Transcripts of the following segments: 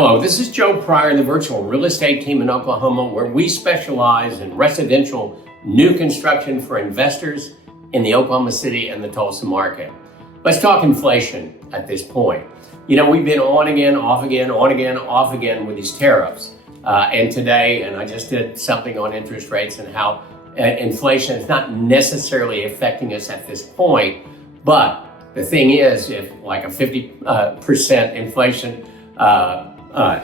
Hello, this is Joe Pryor, the virtual real estate team in Oklahoma, where we specialize in residential new construction for investors in the Oklahoma City and the Tulsa market. Let's talk inflation at this point. You know, we've been on again, off again, on again, off again with these tariffs. And today, and I just did something on interest rates and how inflation is not necessarily affecting us at this point. But the thing is, if like a 50% inflation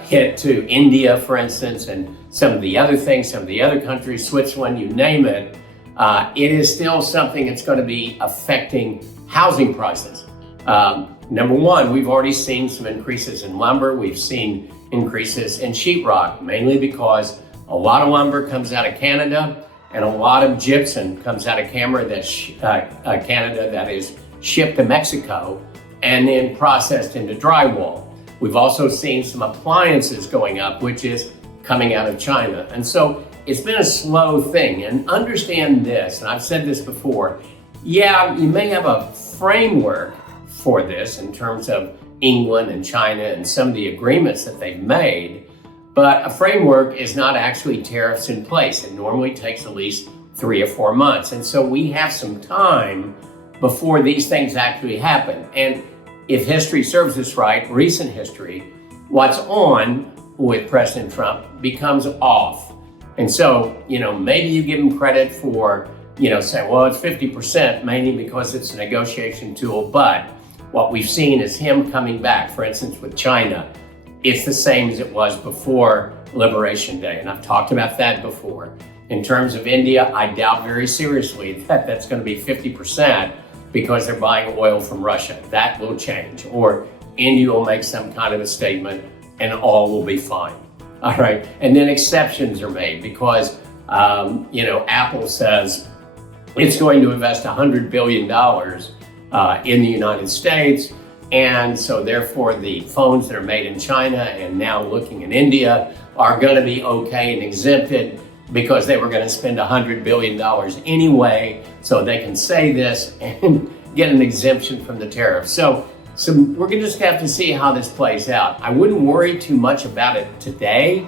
hit to India, for instance, and some of the other things, some of the other countries, Switzerland, you name it, it is still something that's going to be affecting housing prices. Number one, we've already seen some increases in lumber. We've seen increases in sheetrock, mainly because a lot of lumber comes out of Canada and a lot of gypsum comes out of Canada that is shipped to Mexico and then processed into drywall. We've also seen some appliances going up, which is coming out of China. And so it's been a slow thing. And understand this, and I've said this before, yeah, you may have a framework for this in terms of England and China and some of the agreements that they've made, but a framework is not actually tariffs in place. It normally takes at least 3 or 4 months. And so we have some time before these things actually happen. And if history serves us right, recent history, what's on with President Trump becomes off. And so, you know, maybe you give him credit for, saying, well, it's 50%, mainly because it's a negotiation tool. But what we've seen is him coming back. For instance, with China, it's the same as it was before Liberation Day. And I've talked about that before. In terms of India, I doubt very seriously that that's going to be 50%. Because they're buying oil from Russia. That will change. Or India will make some kind of a statement and all will be fine. All right. And then exceptions are made because, Apple says it's going to invest $100 billion in the United States. And so therefore the phones that are made in China and now looking in India are going to be okay and exempted because they were going to spend $100 billion anyway, so they can say this and get an exemption from the tariff. So we're going to just have to see how this plays out. I wouldn't worry too much about it today,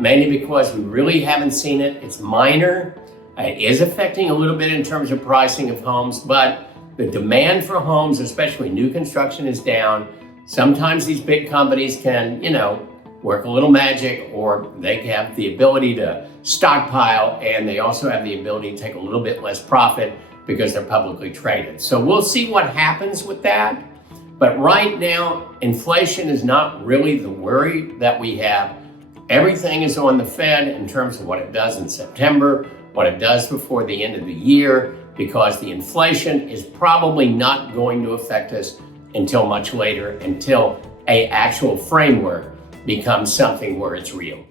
mainly because we really haven't seen it. It's minor. It is affecting a little bit in terms of pricing of homes, but the demand for homes, especially new construction, is down. Sometimes these big companies can, work a little magic, or they have the ability to stockpile, and they also have the ability to take a little bit less profit because they're publicly traded. So we'll see what happens with that. But right now, inflation is not really the worry that we have. Everything is on the Fed in terms of what it does in September, what it does before the end of the year, because the inflation is probably not going to affect us until much later, until an actual framework becomes something where it's real.